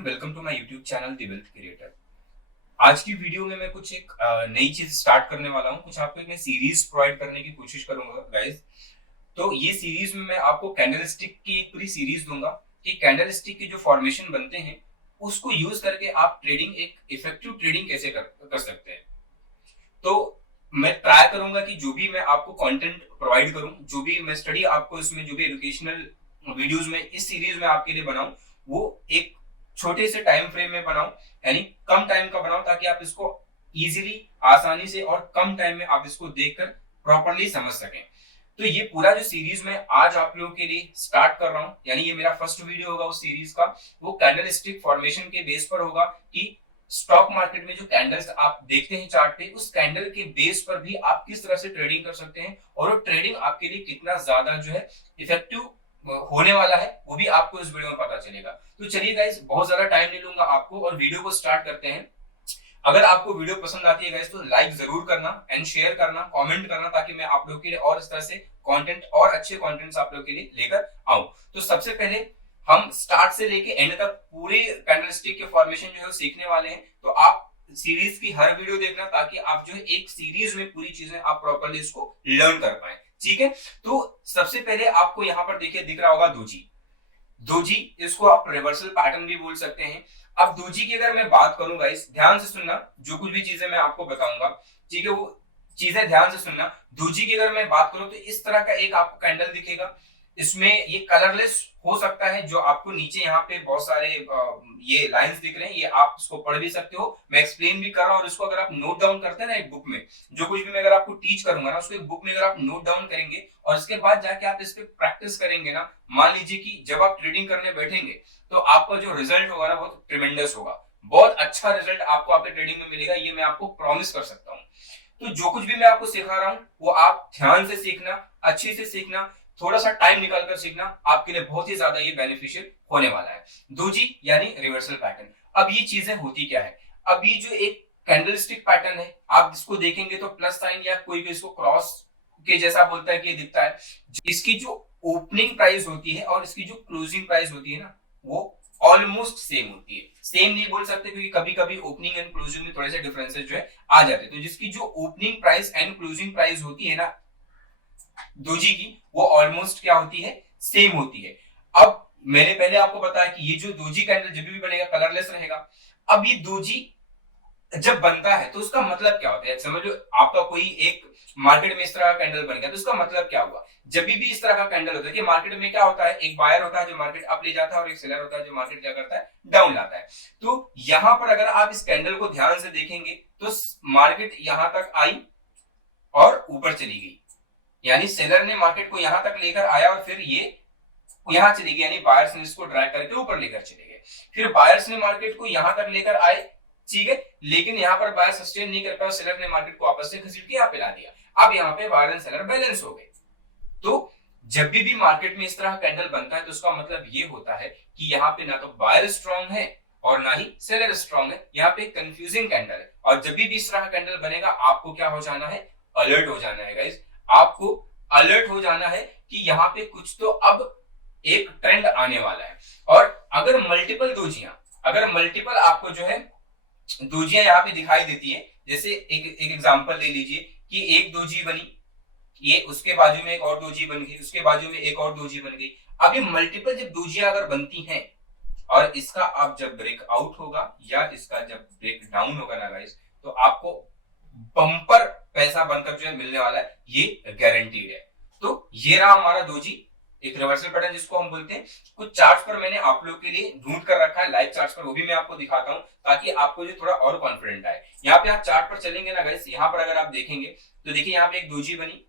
Everyone, welcome to my YouTube channel the wealth creator. आज की video में मैं कुछ एक नई चीज स्टार्ट करने वाला हूँ। कुछ आपको एक मैं सीरीज प्रोवाइड करने की कोशिश करूंगा गाइस। तो ये सीरीज में मैं आपको कैंडलस्टिक की एक पूरी सीरीज दूंगा कि कैंडलस्टिक के जो फॉर्मेशन बनते हैं उसको यूज करके आप ट्रेडिंग, एक इफेक्टिव ट्रेडिंग कैसे कर सकते हैं। तो मैं ट्राई करूंगा कि जो भी मैं आपको कंटेंट प्रोवाइड करूं, जो भी मैं स्टडी आपको इसमें, जो भी एजुकेशनल वीडियोस में इस सीरीज में आपके लिए बनाऊं, वो एक छोटे से टाइम फ्रेम में बनाऊं, यानी कम टाइम का बनाऊं, ताकि आप इसको इजीली, आसानी से और कम टाइम में आप इसको देखकर प्रॉपरली समझ सकें। तो ये पूरा जो सीरीज मैं आज आप लोगों के लिए स्टार्ट कर रहा हूं, यानी ये मेरा फर्स्ट वीडियो होगा उस सीरीज का, वो कैंडलस्टिक फॉर्मेशन के बेस पर होगा कि स्टॉक मार्केट में जो कैंडल्स आप देखते हैं चार्ट पे, उस कैंडल के बेस पर भी आप किस तरह से ट्रेडिंग कर सकते हैं और वो ट्रेडिंग आपके लिए कितना ज्यादा जो है इफेक्टिव होने वाला है, वो भी आपको इस वीडियो में पता चलेगा। तो चलिए गाइस, बहुत ज्यादा टाइम नहीं लूंगा आपको और वीडियो को स्टार्ट करते हैं। अगर आपको वीडियो पसंद आती है गाइस तो लाइक जरूर करना एंड शेयर करना, कमेंट करना, ताकि मैं आप लोग के लिए और इस तरह से कंटेंट और अच्छे कंटेंट्स आप लोग के लिए लेकर आऊं। तो सबसे पहले हम स्टार्ट से लेके एंड तक पूरे कैंडलस्टिक के फॉर्मेशन जो है सीखने वाले हैं। तो आप सीरीज की हर वीडियो देखना, ताकि आप जो है एक सीरीज में पूरी चीजें आप प्रॉपर्ली इसको लर्न कर पाए। ठीक है, तो सबसे पहले आपको यहाँ पर देखिए दिख रहा होगा दोजी। दोजी, इसको आप रिवर्सल पैटर्न भी बोल सकते हैं। अब दोजी की अगर मैं बात करूं गाइस, ध्यान से सुनना, जो कुछ भी चीजें मैं आपको बताऊंगा, ठीक है, वो चीजें ध्यान से सुनना। दोजी की अगर मैं बात करूं तो इस तरह का एक आपको कैंडल दिखेगा। इसमें ये कलरलेस हो सकता है, जो आपको नीचे यहाँ पे बहुत सारे ये लाइंस दिख रहे हैं, ये आप इसको पढ़ भी सकते हो, मैं एक्सप्लेन भी कर रहा हूं। और इसको अगर आप नोट डाउन करते हैं ना एक बुक में, जो कुछ भी मैं अगर आपको टीच करूंगा ना, उसको एक बुक में अगर आप नोट डाउन करेंगे और इसके बाद जाके आप इस पे प्रैक्टिस करेंगे ना, मान लीजिए कि जब आप ट्रेडिंग करने बैठेंगे तो आपका जो रिजल्ट होगा ना, बहुत ट्रिमेंडस होगा, बहुत अच्छा रिजल्ट आपको आपके ट्रेडिंग में मिलेगा, ये मैं आपको प्रॉमिस कर सकता हूँ। तो जो कुछ भी मैं आपको सिखा रहा हूं वो आप ध्यान से सीखना, अच्छे से सीखना, थोड़ा सा टाइम निकालकर सीखना, आपके लिए बहुत ही ज्यादा ये बेनिफिशियल होने वाला है। दोजी यानी रिवर्सल पैटर्न। अब ये चीजें होती क्या है, अब ये जो एक कैंडलस्टिक पैटर्न है, आप इसको देखेंगे तो प्लस साइन या कोई भी इसको क्रॉस के जैसा बोलता है कि ये दिखता है। इसकी जो ओपनिंग प्राइस होती है और इसकी जो क्लोजिंग प्राइस होती है ना, वो ऑलमोस्ट सेम होती है। सेम नहीं बोल सकते, क्योंकि कभी कभी ओपनिंग एंड क्लोजिंग में थोड़े से डिफरेंसेस जो है आ जाते हैं। तो जिसकी जो opening price and closing price होती है ना दोजी की, वो ऑलमोस्ट क्या होती है, सेम होती है। अब मैंने पहले आपको बताया कि ये जो दोजी कैंडल जब भी बनेगा कलरलेस रहेगा। अब ये दोजी जब बनता है तो उसका मतलब क्या होता है, समझ लो आपका कोई एक मार्केट में इस तरह का कैंडल बन गया, तो उसका मतलब क्या हुआ। जब भी इस तरह का कैंडल होता है कि मार्केट में क्या होता है, एक बायर होता है जो मार्केट अप ले जाता है और एक सेलर होता है जो मार्केट क्या करता है, डाउन लाता है। तो यहां पर अगर आप इस कैंडल को ध्यान से देखेंगे तो मार्केट यहां तक आई और ऊपर चली गई, यानी सेलर ने मार्केट को यहां तक लेकर आया और फिर ये यहां चली गई, यानी बायर्स ने इसको ड्राइव करके ऊपर लेकर चले गए। फिर बायर्स ने मार्केट को यहां तक लेकर आए, ठीक है, लेकिन यहां पर बायर सस्टेन नहीं कर पाया, सेलर ने मार्केट को वापस से घसीट के यहां पे ला दिया। अब यहां पे बायर एंड सेलर बैलेंस हो गए। तो जब भी मार्केट में इस तरह कैंडल बनता है तो उसका मतलब ये होता है कि यहाँ पे ना तो बायर स्ट्रॉन्ग है और ना ही सेलर स्ट्रॉन्ग है, यहाँ पे कंफ्यूजिंग कैंडल है। और जब भी इस तरह कैंडल बनेगा आपको क्या हो जाना है, अलर्ट हो जाना है गाइस। आपको अलर्ट हो जाना है कि यहाँ पे कुछ तो अब एक ट्रेंड आने वाला है। और अगर मल्टीपल दोजियां, अगर मल्टीपल आपको जो है दोजियां यहाँ पे दिखाई देती है, जैसे एक एग्जांपल ले लीजिए कि एक दोजी बनी, ये उसके बाजू में एक और दोजी बन गई, उसके बाजू में एक और दोजी बन गई। अभी मल्टीपल जब दोजियां अगर बनती हैं और इसका अब जब ब्रेक आउट होगा या इसका जब ब्रेक डाउन होगा ना गाइस, तो आपको बम्पर पैसा बनकर जो है मिलने वाला है, ये गारंटीड है। तो ये रहा हमारा दोजी, एक रिवर्सल पैटर्न जिसको हम बोलते हैं। कुछ चार्ट्स पर मैंने आप लोग के लिए ढूंढ कर रखा है, लाइव चार्ट्स पर, वो भी मैं आपको दिखाता हूं ताकि आपको जो थोड़ा और कॉन्फिडेंट आए। यहाँ पे आप चार्ट पर चलेंगे ना गाइस, यहाँ पर अगर आप देखेंगे तो देखिए यहाँ पे एक दोजी बनी,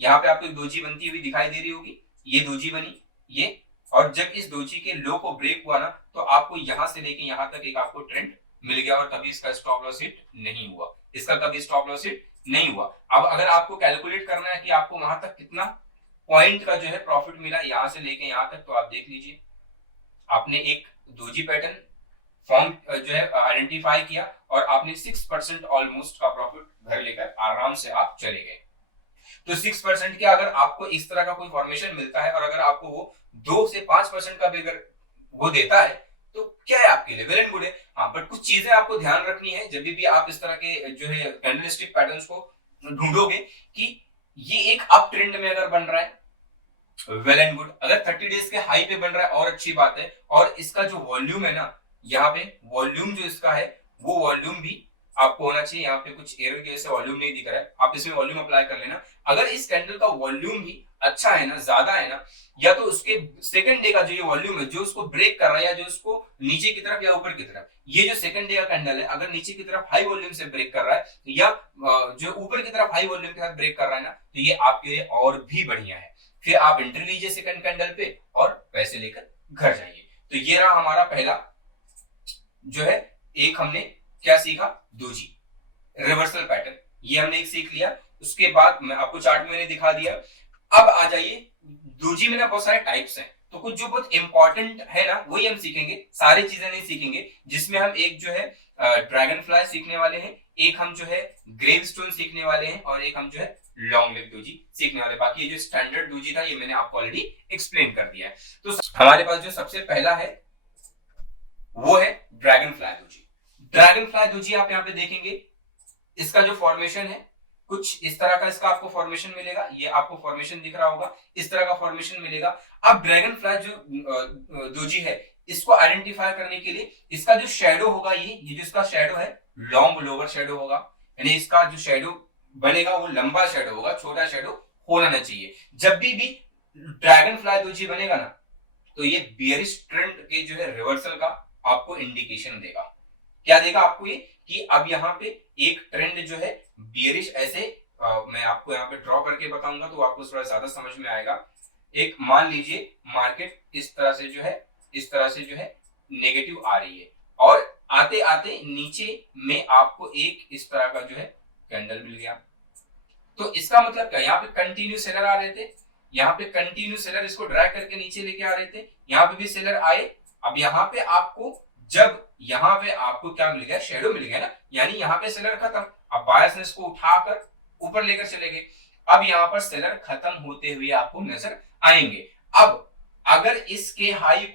यहाँ पे आपको एक दोजी बनती हुई दिखाई दे रही होगी, ये दोजी बनी ये, और जब इस दोजी के लो को ब्रेक हुआ ना, तो आपको यहां से लेके यहां तक एक आपको ट्रेंड मिल गया और कभी इसका स्टॉप लॉस हिट नहीं हुआ, इसका कभी स्टॉप लॉस हिट नहीं हुआ। अब अगर आपको कैलकुलेट करना है कि आपको वहां तक कितना पॉइंट का जो है प्रॉफिट मिला यहां से लेके यहां तक, तो आप देख लीजिए, आपने एक दोजी पैटर्न फॉर्म जो है आइडेंटिफाई किया और आपने 6% ऑलमोस्ट का प्रॉफिट घर लेकर आराम से आप चले गए। तो 6% के अगर आपको इस तरह का कोई फॉर्मेशन मिलता है और अगर आपको वो 2 से 5% का भी अगर वो देता है तो क्या है आपके लिए वेल एंड गुड है। हाँ, बट कुछ चीजें आपको ध्यान रखनी है जब भी आप इस तरह के जो है कैंडलस्टिक पैटर्न्स को ढूंढोगे कि ये एक अप ट्रेंड में अगर बन रहा है वेल एंड गुड, अगर 30 डेज के हाई पे बन रहा है और अच्छी बात है, और इसका जो वॉल्यूम है ना, यहाँ पे वॉल्यूम जो इसका है वो वॉल्यूम भी आपको होना चाहिए। यहाँ पे कुछ एरर की वजह से वॉल्यूम नहीं दिख रहा है, आप इसमें वॉल्यूम अप्लाई कर लेना। अगर इस कैंडल का वॉल्यूम भी अच्छा है ना, ज्यादा है ना, या तो उसके सेकंड डे का जो ये वॉल्यूम है जो उसको ब्रेक कर रहा है या जो उसको नीचे की तरफ या ऊपर की तरफ, ये जो सेकंड डे का कैंडल है अगर नीचे की तरफ हाई वॉल्यूम से ब्रेक कर रहा है या जो ऊपर की तरफ हाई वॉल्यूम के साथ ब्रेक कर रहा है ना, तो ये आपके लिए और भी बढ़िया है। फिर आप एंट्री लीजिए सेकंड कैंडल पे और पैसे लेकर घर जाइए। तो ये रहा हमारा पहला जो है, एक हमने क्या सीखा, दोजी रिवर्सल पैटर्न, ये हमने एक सीख लिया। उसके बाद मैं आपको चार्ट में मैंने दिखा दिया। अब आ जाइए, दोजी में ना बहुत सारे टाइप्स हैं, तो कुछ जो बहुत इंपॉर्टेंट है ना वही हम सीखेंगे, सारी चीजें नहीं सीखेंगे। जिसमें हम एक जो है ड्रैगन फ्लाई सीखने वाले हैं, एक हम जो है ग्रेव स्टोन सीखने वाले हैं, और एक हम जो है लॉन्ग लिव दोजी सीखने वाले। बाकी ये जो स्टैंडर्ड दोजी था ये मैंने आपको ऑलरेडी एक्सप्लेन कर दिया है। तो हमारे पास जो सबसे पहला है वो है dragon fly doji. Dragon fly doji आप यहाँ पे देखेंगे, इसका जो फॉर्मेशन है कुछ इस तरह का इसका आपको फॉर्मेशन मिलेगा, ये आपको फॉर्मेशन दिख रहा होगा, इस तरह का फॉर्मेशन मिलेगा। अब ड्रैगन फ्लाई जो दोजी है इसको आइडेंटिफाई करने के लिए इसका जो शेडो होगा, ये जो इसका शेडो है लॉन्ग लोअर शेडो होगा, यानी इसका जो शेडो बनेगा वो लंबा शेडो होगा, छोटा शेडो होना नहीं चाहिए। जब भी ड्रैगन फ्लाई दोजी बनेगा ना, तो ये बियरिश ट्रेंड के जो है रिवर्सल का आपको इंडिकेशन देगा। क्या देगा आपको ये, कि अब यहाँ पे एक ट्रेंड जो है बियरिश ऐसे मैं आपको यहाँ पे ड्रॉ करके बताऊंगा तो आपको थोड़ा ज्यादा समझ में आएगा। एक मान लीजिए मार्केट इस तरह से जो है नेगेटिव आ रही है, और आते आते नीचे में आपको एक इस तरह का जो है कैंडल मिल गया, तो इसका मतलब क्या, यहाँ पे कंटिन्यू सेलर आ रहे थे, यहाँ पे कंटिन्यू सेलर इसको ड्रैग करके नीचे लेके आ रहे थे, यहाँ पे भी सेलर आए। अब यहाँ पे आपको जब यहाँ पे आपको क्या मिल गया, शेडो मिल गया ना, यानी यहाँ पे सेलर खत्म। अब बायर्स ने इसको उठाकर ऊपर लेकर चले गए, अब यहाँ पर सेलर खत्म होते हुए आपको नजर आएंगे। अब अगर इसके हाई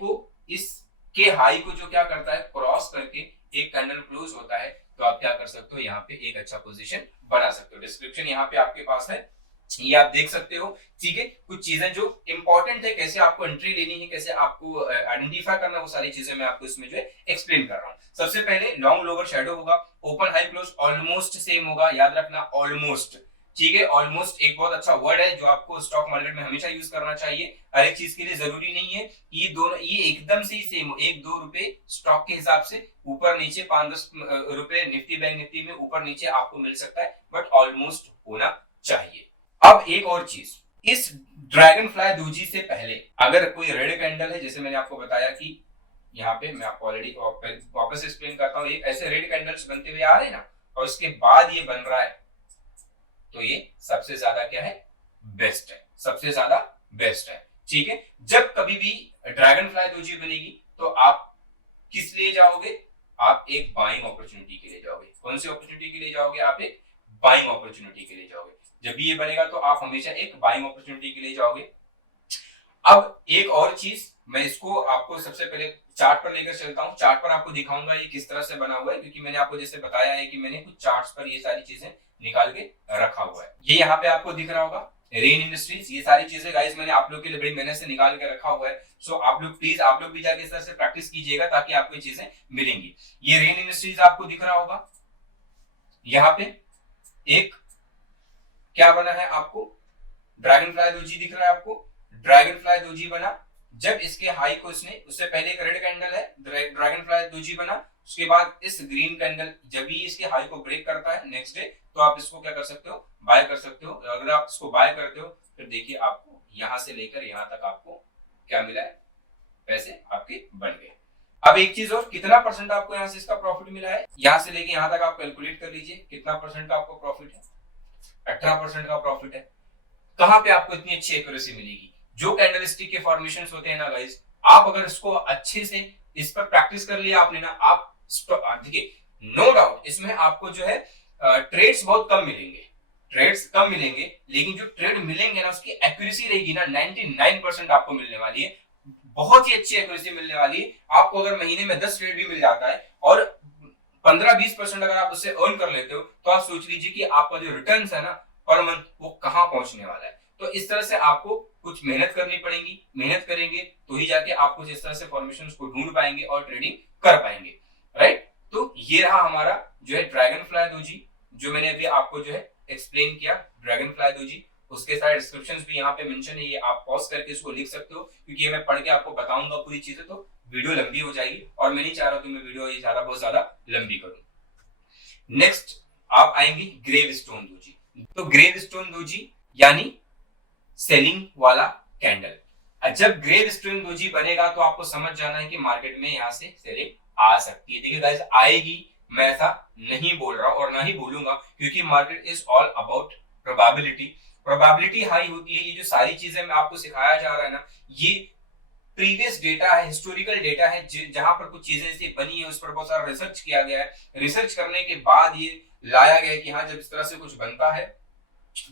को जो क्या करता है क्रॉस करके एक कैंडल क्लोज होता है, तो आप क्या कर सकते हो, यहाँ पे एक अच्छा पोजीशन बना सकते हो। डिस्क्रिप्शन यहाँ पे आपके पास है, ये आप देख सकते हो। ठीक है, कुछ चीजें जो इंपॉर्टेंट है, कैसे आपको एंट्री लेनी है, कैसे आपको आइडेंटिफाई करना, वो सारी चीजें मैं आपको इसमें जो है एक्सप्लेन कर रहा हूँ। सबसे पहले लॉन्ग लोअर शैडो होगा, open high close almost same होगा, याद रखना ऑलमोस्ट। ठीक है, ऑलमोस्ट एक बहुत अच्छा वर्ड है जो आपको स्टॉक मार्केट में हमेशा यूज करना चाहिए। हर एक चीज के लिए जरूरी नहीं है ये दोनों ये एकदम से ही सेम हो, 1-2 रुपए स्टॉक के हिसाब से ऊपर नीचे 5-10 रुपए निफ्टी बैंक निफ्टी में ऊपर नीचे आपको मिल सकता है, बट ऑलमोस्ट होना चाहिए। अब एक और चीज, इस ड्रैगन फ्लाई दोजी से पहले अगर कोई रेड कैंडल है, जैसे मैंने आपको बताया कि यहाँ पे मैं आपको ऑलरेडी वापस एक्सप्लेन करता हूँ, ऐसे रेड कैंडल्स बनते हुए आ रहे हैं ना, और उसके बाद ये बन रहा है, तो ये सबसे ज्यादा क्या है, बेस्ट है, सबसे ज्यादा बेस्ट है। ठीक है, जब कभी भी ड्रैगन फ्लाई दोजी बनेगी तो आप किस लिए जाओगे, आप एक बाइंग अपॉर्चुनिटी के लिए जाओगे। कौन सी अपॉर्चुनिटी के लिए जाओगे, आप एक बाइंग अपॉर्चुनिटी के लिए जाओगे। जब भी ये बनेगा तो आप हमेशा एक बाइंग अपॉर्चुनिटी के लिए जाओगे। अब एक और चीज, मैं इसको आपको सबसे पहले चार्ट पर लेकर चलता हूं, चार्ट पर आपको दिखाऊंगा ये किस तरह से बना हुआ है, क्योंकि मैंने आपको जैसे बताया है कि मैंने कुछ चार्ट्स पर ये सारी चीजें निकाल के रखा हुआ है। ये यहाँ पे आपको दिख रहा होगा रेन इंडस्ट्रीज, ये सारी चीजें गाइस मैंने आप लोग के लिए बड़ी मेहनत से निकाल के रखा हुआ है। सो आप लोग प्लीज आप लोग भी जाके इस तरह से प्रैक्टिस कीजिएगा ताकि आपको ये चीजें मिलेंगी। ये रेन इंडस्ट्रीज आपको दिख रहा होगा, यहाँ पे एक क्या बना है आपको, ड्रैगन फ्लाई दोजी दिख रहा है आपको। ड्रैगन फ्लाई दोजी बना जब इसके हाई को इसने, उससे पहले एक रेड कैंडल है, ड्रैगन फ्लाई दोजी बना, उसके बाद इस ग्रीन कैंडल जब भी इसके हाई को ब्रेक करता है नेक्स्ट डे, तो आप इसको क्या कर सकते हो, बाय कर सकते हो। अगर आप इसको बाय करते हो फिर देखिए आपको यहां से लेकर यहां तक आपको क्या मिला है, पैसे आपके बन गए। अब एक चीज और, कितना परसेंट आपको यहाँ से इसका प्रॉफिट मिला है, यहां से लेके यहां तक आप कैलकुलेट कर लीजिए कितना परसेंट का आपको प्रॉफिट है, 18% का प्रॉफिट है। कहां पे आपको इतनी अच्छी एक्यूरेसी मिलेगी, जो कैंडलस्टिक के फॉर्मेशंस होते हैं ना गाइस, आप अगर इसको अच्छे से इस पर प्रैक्टिस कर लिया आपने ना, आप देखिए नो डाउट इसमें आपको जो है ट्रेड्स बहुत कम मिलेंगे, ट्रेड्स कम मिलेंगे, लेकिन जो ट्रेड मिलेंगे ना उसकी एक्यूरेसी रहेगी ना 99% आपको मिलने वाली है। बहुत ही अच्छी एक्यूरेसी मिलने वाली है आपको। अगर महीने में 10 ट्रेड भी मिल जाता है और 15-20% अगर आप उससे अर्न कर लेते हो, तो आप सोच लीजिए कि आपका जो रिटर्न है ना पर मंथ, वो कहां पहुंचने वाला है। तो इस तरह से आपको कुछ मेहनत करनी पड़ेगी, मेहनत करेंगे तो ही जाके आप कुछ इस तरह से फॉर्मेशन को ढूंढ पाएंगे और ट्रेडिंग कर पाएंगे, राइट। तो ये रहा हमारा जो है ड्रैगन फ्लाई दोजी, जो मैंने अभी आपको जो है एक्सप्लेन किया, ड्रैगन फ्लाई दोजी। उसके साथ डिस्क्रिप्शंस भी यहाँ पे मेंशन है, ये आप पॉज करके इसको लिख सकते हो, क्योंकि ये मैं पढ़ के आपको बताऊंगा पूरी चीजें तो वीडियो लंबी हो जाएगी, और मैं नहीं चाह रहा कि मैं वीडियो ये बहुत ज्यादा लंबी करूं। नेक्स्ट आप आएंगे ग्रेव स्टोन दोजी। तो ग्रेव स्टोन दोजी यानी सेलिंग वाला कैंडल। जब ग्रेव स्टोन दोजी बनेगा तो आपको समझ जाना है कि मार्केट में यहां से सेलिंग आ सकती है। देखिए गाइस, आएगी, मैं ऐसा नहीं बोल रहा और ना ही बोलूंगा, क्योंकि market is all about probability. Probability high होती है। ये जो सारी चीजें मैं आपको सिखाया जा रहा है ना, ये प्रीवियस डेटा है, हिस्टोरिकल डेटा है, जहां पर कुछ चीजें ऐसी बनी है, उस पर बहुत सारा रिसर्च किया गया है। रिसर्च करने के बाद ये लाया गया है कि हाँ, जब इस तरह से कुछ बनता है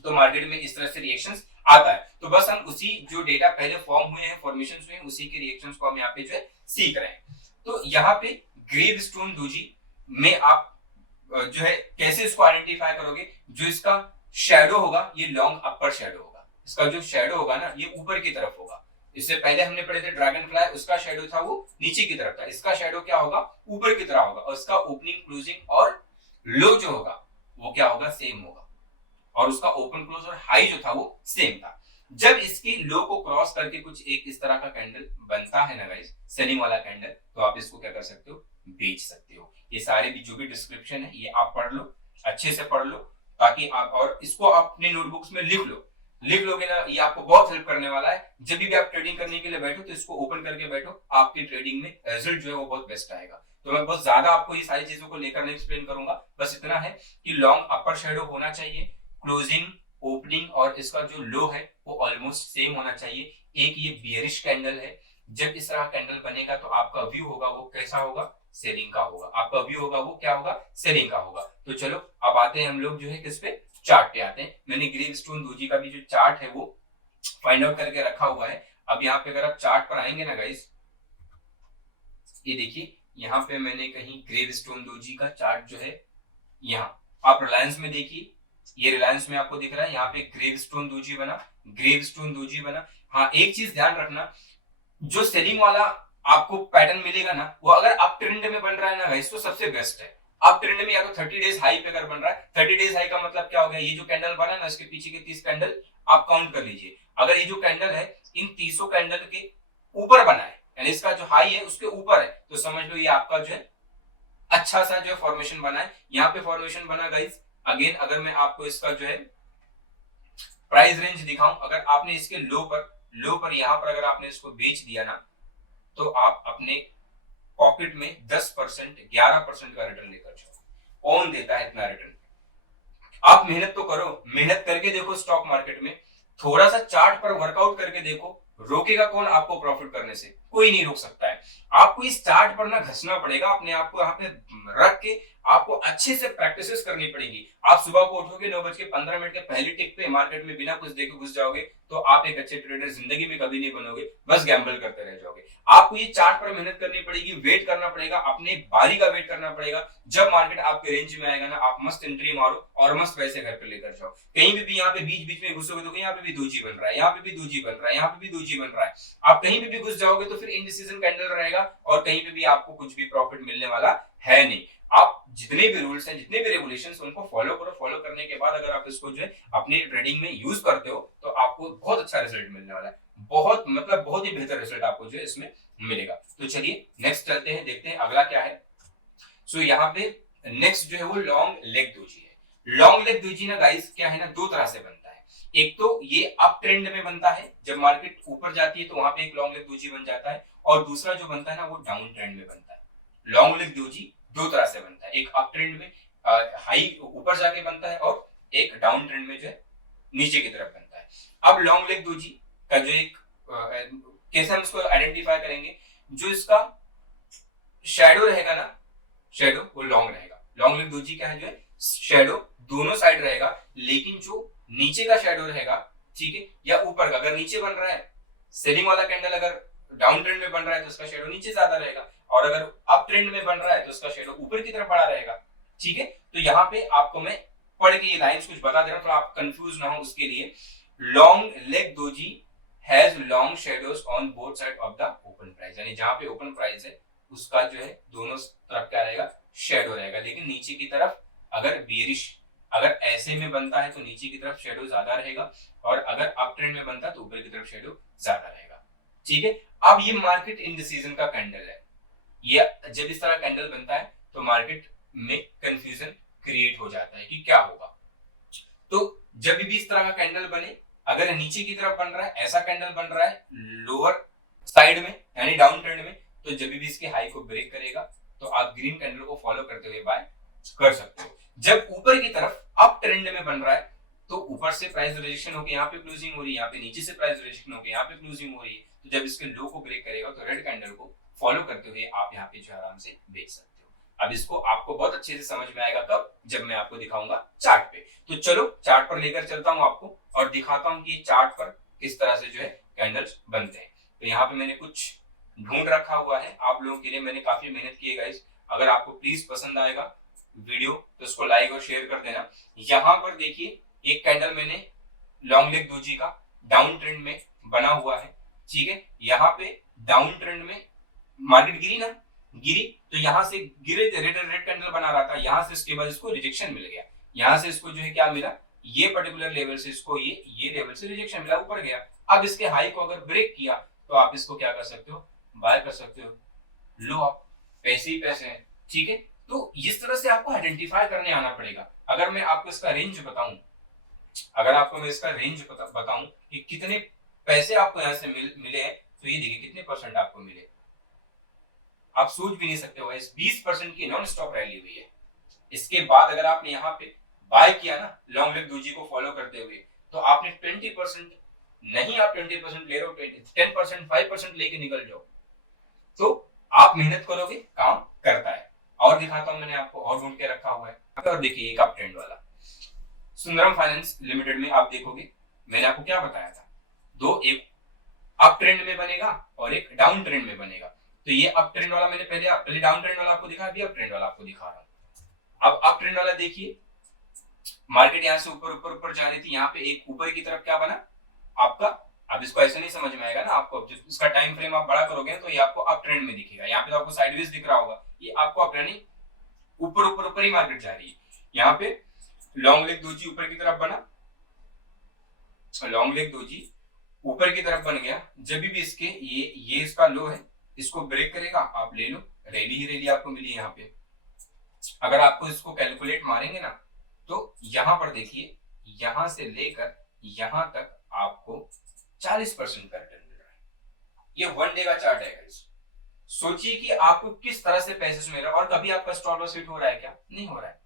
तो मार्केट में इस तरह से रिएक्शंस आता है। तो बस हम उसी जो डेटा पहले फॉर्म हुए हैं, फॉर्मेशंस हुए हैं, उसी के रिएक्शंस को हम यहाँ पे जो है सीख रहे हैं। तो यहाँ पे ग्रेव स्टोन दोजी में आप जो है कैसे इसको आइडेंटिफाई करोगे, जो इसका शैडो होगा ये लॉन्ग अपर शैडो होगा। इसका जो शैडो होगा ना ये ऊपर की तरफ होगा। इससे पहले हमने पढ़े थे ड्रैगन फ्लाई, उसका शैडो था वो नीचे की तरफ था। इसका शैडो क्या होगा, ऊपर की तरफ होगा, और इसका ओपनिंग क्लोजिंग और लो जो होगा वो क्या होगा, सेम होगा, और उसका ओपन क्लोज और हाई जो था वो सेम था। जब इसके लो को क्रॉस करके कुछ एक इस तरह का कैंडल बनता है ना गाइस, सेलिंग वाला कैंडल, तो आप इसको क्या कर सकते हो, बेच सकते हो। ये सारे भी जो भी डिस्क्रिप्शन है ये आप पढ़ लो, अच्छे से पढ़ लो, ताकि आप, और इसको आप अपने नोटबुक्स में लिख लोगे ना, ये आपको बहुत हेल्प करने वाला है। जब भी आप ट्रेडिंग करने के लिए बैठो तो इसको ओपन करके बैठो, आपकी ट्रेडिंग में रिजल्ट जो है वो बहुत बेस्ट आएगा। तो मैं बहुत ज्यादा आपको ये सारी चीजों को लेकर नहीं एक्सप्लेन करूंगा, बस इतना है कि लॉन्ग अपर शेडो होना चाहिए, क्लोजिंग, ओपनिंग और इसका जो लो है वो ऑलमोस्ट सेम होना चाहिए। एक ये बियरिश कैंडल है, जब इस तरह कैंडल बनेगा तो आपका व्यू होगा वो कैसा होगा, सेलिंग का होगा। आपका व्यू होगा वो क्या होगा, सेलिंग का होगा। तो चलो अब आते हैं हम लोग जो है किस पे, चार्ट पे आते हैं। मैंने ग्रेव स्टोन दोजी का भी जो चार्ट है वो फाइंड आउट करके रखा हुआ है। अब यहाँ पे अगर आप चार्ट पर आएंगे ना गाइस, ये देखिए यहाँ पे मैंने कहीं ग्रेव स्टोन दोजी का चार्ट जो है, यहाँ आप रिलायंस में देखिए, ये रिलायंस में आपको दिख रहा है, यहाँ पे ग्रेव स्टोन दोजी बना, ग्रेव स्टोन दोजी बना। हाँ, एक चीज ध्यान रखना, जो सेलिंग वाला आपको पैटर्न मिलेगा ना, वो अगर अप ट्रेंड में बन रहा है ना गाइस, तो सबसे बेस्ट है। अप ट्रेंड में या तो 30 डेज हाई पे अगर बन रहा है, 30 डेज हाई का मतलब क्या हो गया, ये जो कैंडल बना है ना, इसके पीछे के 30 कैंडल आप काउंट कर लीजिए। अगर ये जो कैंडल है इन 30 कैंडल के ऊपर बना है, यानी इसका जो हाई है उसके ऊपर है, तो समझ लो ये आपका जो है अच्छा सा जो फॉर्मेशन बना है। यहाँ पे फॉर्मेशन बना गाइस, अगेन अगर मैं आपको इसका जो है प्राइस रेंज दिखाऊं, अगर आपने इसके लो पर यहां पर अगर आपने इसको बेच दिया ना, तो आप अपने पॉकेट में 10% 11% का रिटर्न लेकर जाओ। कौन देता है इतना रिटर्न? आप मेहनत तो करो, मेहनत करके देखो स्टॉक मार्केट में, थोड़ा सा चार्ट पर वर्कआउट करके देखो, रोकेगा कौन आपको प्रॉफिट करने से? कोई नहीं रोक सकता है। आपको इस चार्ट पर ना घसना पड़ेगा, अपने आप को यहाँ पे रख के आपको अच्छे से प्रैक्टिसेस करनी पड़ेगी। आप सुबह को उठोगे 9:15 के पहले टिक पे मार्केट में बिना कुछ देखे घुस जाओगे, तो आप एक अच्छे ट्रेडर जिंदगी में कभी नहीं बनोगे, बस गैम्बल करते रह जाओगे। आपको ये चार्ट पर मेहनत करनी पड़ेगी, वेट करना पड़ेगा, अपने बारी का वेट करना पड़ेगा। जब मार्केट आपके रेंज में आएगा ना, आप मस्त एंट्री मारो और मस्त पैसे घर पे लेकर जाओ। कहीं भी यहाँ पे बीच में घुसोगे तो यहाँ पे भी दोजी बन रहा है, यहाँ पे भी दोजी बन रहा है, यहाँ पे भी दोजी बन रहा है, आप कहीं भी घुस जाओगे तो फिर इनडिसीजन कैंडल रहेगा और कहीं पे भी आपको कुछ भी प्रॉफिट मिलने वाला है नहीं। आप जितने भी रूल्स हैं, जितने भी रेगुलेशंस, उनको फॉलो करो। फॉलो करने के बाद अगर आप इसको जो है अपनी ट्रेडिंग में यूज करते हो तो आपको बहुत अच्छा रिजल्ट मिलने वाला है। बहुत मतलब बहुत ही बेहतर रिजल्ट आपको जो है इसमें मिलेगा। तो चलिए नेक्स्ट चलते हैं, देखते हैं अगला क्या है। सो यहाँ पे नेक्स्ट जो है वो लॉन्ग लेग दोजी है। लॉन्ग लेग दोजी ना गाइस क्या है ना, दो तरह से बनता है। एक तो ये अप ट्रेंड में बनता है, जब मार्केट ऊपर जाती है तो वहां पे एक लॉन्ग लेग दोजी बन जाता है, और दूसरा जो बनता है ना वो डाउन ट्रेंड में बनता है। लॉन्ग लेग दोजी दो तरह से बनता है, एक अप ट्रेंड में हाई ऊपर जाके बनता है, और एक डाउन ट्रेंड में जो है नीचे की तरफ बनता है। अब लॉन्ग लेग दोजी का जो एक कैसे हम इसको आइडेंटिफाई करेंगे, जो इसका शैडो रहेगा ना, शैडो वो लॉन्ग रहेगा। लॉन्ग लेग दोजी क्या है, जो है शैडो दोनों साइड रहेगा, लेकिन जो नीचे का शैडो रहेगा, ठीक है, या ऊपर का, अगर नीचे बन रहा है सेलिंग वाला कैंडल, अगर डाउन ट्रेंड में बन रहा है तो उसका शेडो नीचे ज्यादा रहेगा, और अगर अप ट्रेंड में बन रहा है तो उसका शेडो ऊपर की तरफ बड़ा रहेगा। ठीक है, तो यहाँ पे आपको मैं पढ़ के ये लाइंस कुछ बता दे रहा हूँ, थोड़ा आप कंफ्यूज ना हो उसके लिए। Long leg doji has long shadows on both side of the open price, यानी जहां पे ओपन प्राइस है उसका जो है दोनों तरफ क्या रहेगा, शेडो रहेगा। लेकिन नीचे की तरफ अगर बेरिश, अगर ऐसे में बनता है तो नीचे की तरफ शेडो ज्यादा रहेगा, और अगर अप ट्रेंड में बनता है तो ऊपर की तरफ शेडो ज्यादा रहेगा। ठीक है, अब ये मार्केट इंडिसीजन का कैंडल है, ये जब इस तरह कैंडल बनता है तो मार्केट में कंफ्यूजन क्रिएट हो जाता है कि क्या होगा। तो जब भी इस तरह का कैंडल बने, अगर नीचे की तरफ बन रहा है, ऐसा कैंडल बन रहा है लोअर साइड में यानी डाउन ट्रेंड में, तो जब भी इसके हाई को ब्रेक करेगा तो आप ग्रीन कैंडल को फॉलो करते हुए बाय कर सकते हो। जब ऊपर की तरफ अप ट्रेंड में बन रहा है तो ऊपर से प्राइस रिजेक्शन होकर यहाँ पे क्लोजिंग हो रही है, यहाँ पे नीचे से प्राइस रिजेक्शन होकर यहाँ पे क्लोजिंग हो रही है, तो जब इसके लो को ब्रेक करेगा तो रेड कैंडल को फॉलो करते हुए आप यहाँ पे जो आराम से बेच सकते हो। अब इसको आपको बहुत अच्छे से समझ में आएगा कब, जब मैं आपको दिखाऊंगा चार्ट पे। तो चलो चार्ट पर लेकर चलता हूं आपको और दिखाता हूं कि चार्ट पर किस तरह से जो है कैंडल्स बनते हैं। तो यहाँ पे मैंने कुछ ढूंढ रखा हुआ है आप लोगों के लिए, मैंने काफी मेहनत की है गाइस। अगर आपको प्लीज पसंद आएगा वीडियो तो उसको लाइक और शेयर कर देना। यहाँ पर देखिए एक कैंडल मैंने लॉन्ग लेग दोजी का डाउन ट्रेंड में बना हुआ है। ठीक है, यहाँ पे डाउन ट्रेंड में मार्केट गिरी ना, गिरी तो यहाँ से गिरे रेड कैंडल बना रहा था, यहाँ से इसके बाद इसको रिजेक्शन मिल गया, यहाँ से इसको जो है क्या मिला, ये पर्टिकुलर लेवल से इसको ये लेवल से रिजेक्शन मिला, ऊपर गया। अब इसके हाई को अगर ब्रेक किया तो आप इसको क्या कर सकते हो, बाय कर सकते हो, लो आप पैसे ही पैसे हैं। ठीक है, तो इस तरह से आपको आइडेंटिफाई करने आना पड़ेगा। अगर मैं आपको इसका रेंज बताऊं, अगर आपको मैं इसका रेंज बताऊं कि कितने पैसे आपको यहाँ से मिले हैं, तो ये देखिए कितने परसेंट आपको मिले, आप सोच भी नहीं सकते हो, 20% की नॉन स्टॉप रैली हुई है। इसके बाद अगर आपने यहाँ पे बाय किया ना लॉन्ग लेग दोजी को फॉलो करते हुए, तो आपने 20% नहीं, आप 20% ले रहे हो, 10% 5% लेके निकल जाओ, तो आप मेहनत करोगे काम करता है। और दिखाता हूं मैंने आपको और ढूंढ के रखा हुआ है। और देखिए एक अप ट्रेंड वाला सुंदरम फाइनेंस लिमिटेड में आप देखोगे मैंने आपको क्या बताया था, दो, एक अप ट्रेंड में बनेगा और एक डाउन ट्रेंड में बनेगा। तो ये अप ट्रेंड वाला मैंने पहले डाउन ट्रेंड वाला आपको दिखाया, अभी अप ट्रेंड वाला आपको दिखा रहा हूं। अब अप ट्रेंड वाला देखिए, मार्केट यहां से ऊपर ऊपर ऊपर जा रही थी, यहाँ पे एक ऊपर की तरफ क्या बना आपका, अब इसको ऐसे नहीं समझ में आएगा ना आपको, जब इसका टाइम फ्रेम आप बड़ा करोगे तो ये आपको अप ट्रेंड में दिखेगा, यहाँ पे तो आपको साइडवेज दिख रहा होगा, ये आपको अप ट्रेंड ऊपर ऊपर ऊपर ही मार्केट जा रही है। यहाँ पे लॉन्ग लेग दोजी ऊपर की तरफ बना, लॉन्ग लेग दोजी ऊपर की तरफ बन गया, जब भी इसके ये इसका लो है, इसको ब्रेक करेगा आप ले लो, रैली ही रैली आपको मिली यहाँ पे। अगर आपको इसको कैलकुलेट मारेंगे ना तो यहां पर देखिए, यहां से लेकर यहां तक आपको 40% का रिटर्न मिल रहा है। ये 1 डे का चार्ट है गाइस। सोचिए कि आपको किस तरह से पैसे मिल रहा है, और कभी आपका स्टॉप लॉस हिट हो रहा है क्या, नहीं हो रहा है।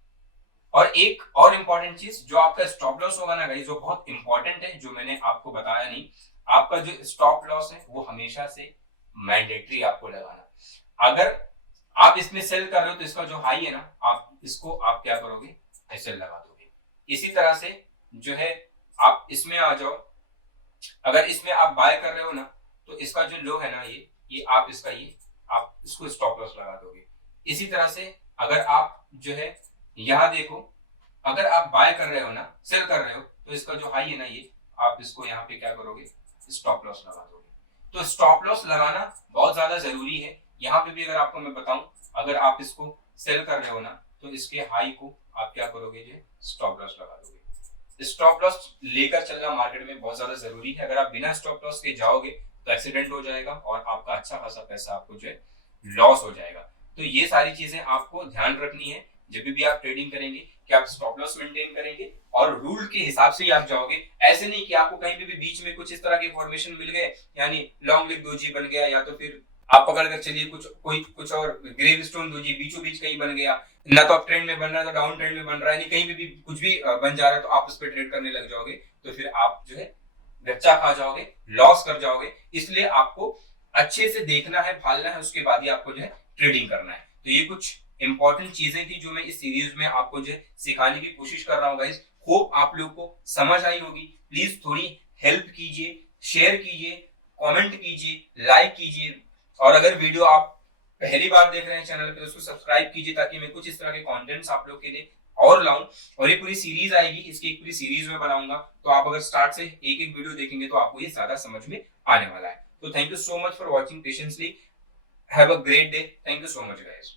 और एक और इंपॉर्टेंट चीज, जो आपका स्टॉप लॉस होगा ना गाइस, जो बहुत इंपॉर्टेंट है, जो मैंने आपको बताया नहीं, आपका जो स्टॉप लॉस है वो हमेशा से मैंडेटरी आपको लगाना। अगर आप इसमें सेल कर रहे हो तो इसका जो हाई है ना, आप इसको आप क्या करोगे, ऐसे लगा दोगे। इसी तरह से जो है आप इसमें आ जाओ, अगर इसमें आप बाय कर रहे हो ना तो इसका जो लो है ना, ये आप इसका आप इसको स्टॉप लॉस लगा दोगे। इसी तरह से अगर आप जो है यहां देखो, अगर आप बाय कर रहे हो ना, सेल कर रहे हो, तो इसका जो हाई है ना, ये आप इसको यहाँ पे क्या करोगे, स्टॉप लॉस लगा दोगे। तो स्टॉप लॉस लगाना बहुत ज्यादा जरूरी है। यहाँ पे भी अगर आपको मैं बताऊं, अगर आप इसको सेल कर रहे हो ना तो इसके हाई को आप क्या करोगे, जो स्टॉप लॉस लगा दोगे। स्टॉप लॉस लेकर चलना मार्केट में बहुत ज्यादा जरूरी है। अगर आप बिना स्टॉप लॉस के जाओगे तो एक्सीडेंट हो जाएगा और आपका अच्छा खासा पैसा आपको जो है लॉस हो जाएगा। तो ये सारी चीजें आपको ध्यान रखनी है जब भी आप ट्रेडिंग करेंगे, कि आप स्टॉप लॉस मेंटेन करेंगे और रूल के हिसाब से ही आप जाओगे। ऐसे नहीं कि आपको कहीं भी बीच में कुछ इस तरह के फॉर्मेशन मिल गए, यानी लॉन्ग लेग दोजी बन गया, या तो फिर आप पकड़ कर चलिए कुछ और ग्रेव स्टोन दोजी बीचों बीच कहीं बन गया, ना तो आप ट्रेंड में बन रहा है तो डाउन ट्रेंड में बन रहा है, नहीं कहीं भी कुछ भी बन जा रहा है तो आप उस पर ट्रेड करने लग जाओगे, तो फिर आप जो है गच्चा खा जाओगे, लॉस कर जाओगे। इसलिए आपको अच्छे से देखना है, भालना है, उसके बाद ही आपको जो है ट्रेडिंग करना है। तो ये कुछ इंपॉर्टेंट चीजें थी जो मैं इस सीरीज में आपको जो है सिखाने की कोशिश कर रहा हूँ गाइस। होप आप लोग को समझ आई होगी। प्लीज थोड़ी हेल्प कीजिए, शेयर कीजिए, कमेंट कीजिए, लाइक कीजिए, और अगर वीडियो आप पहली बार देख रहे हैं चैनल पे तो उसको सब्सक्राइब कीजिए, ताकि मैं कुछ इस तरह के कंटेंट्स आप लोग के लिए और लाऊं। और ये पूरी सीरीज आएगी, इसकी एक पूरी सीरीज में बनाऊंगा, तो आप अगर स्टार्ट से एक एक वीडियो देखेंगे तो आपको ये ज्यादा समझ में आने वाला है। तो thank you so much for watching patiently, have a great day, thank you so much guys.